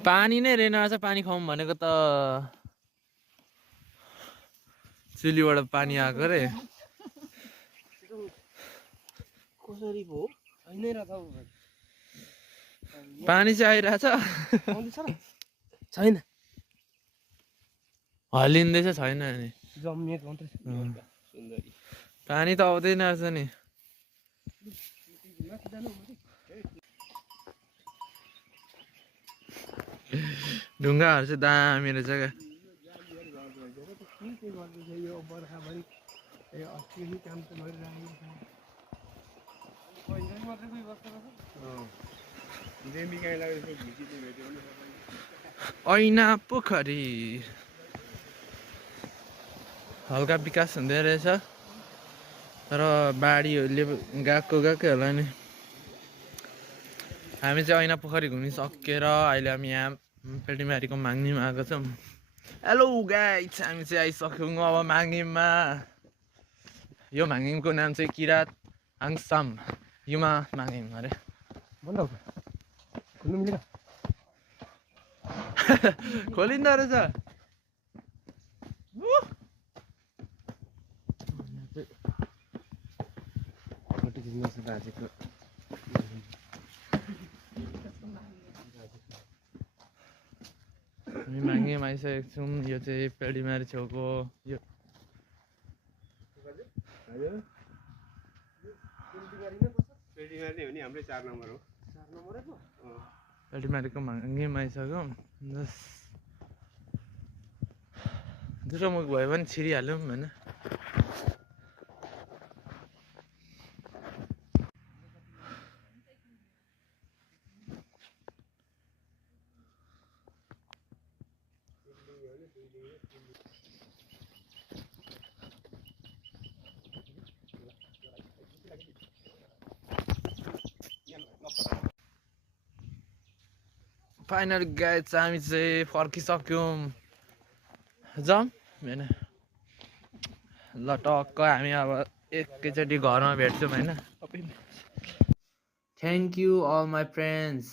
पानी नै रहेन रहेछ पानी खाउँ भनेको त चुलीबाट पानी आएको रे कसरी भो हैन र त पानी चाहिँ आइरहेछ छैन हल्लिँदैछ छैन नि जम्मिएको मात्रै सुन्दरी पानी त आउँदैन रहेछ नि ढुङ्गाहरू चाहिँ दामी रहेछ क्या यो बर्खाभरि अस्ति काम त गरिरहेको ऐना पोखरी हल्का विकास हुँदै रहेछ तर बाढीहरूले गएकै होला नि हामी चाहिँ ऐना पोखरी घुमिसकेर अहिले हामी यहाँ पेल्टीमारीको माग्नीमा आएको छौँ हेलो गाइस हामी चाहिँ आइसक्यौँ अब माग्नीमा यो माग्नीको नाम चाहिँ किरात आङसाम युमा माग्नीम अरे खोलिँदो रहेछ फोटो खिच्नु छ बाजेको हामी माग्नीमा आइसकेको छौँ यो चाहिँ पेल्टीमारी छेउको यो पेल्टीमारी हो नि हाम्रै 4 नम्बर हो 4 नम्बरै पो पेल्टीमारीको माग्नीमा आइसक्यौँ दुसरो मुख भयो भने छिरिहाल्यौँ होइन फाइनल गाइस हामी चाहिँ फर्किसक्यौँ जाउँ होइन ल टक्क हामी अब एकैचोटि घरमा भेट्छौँ होइन thank you all my friends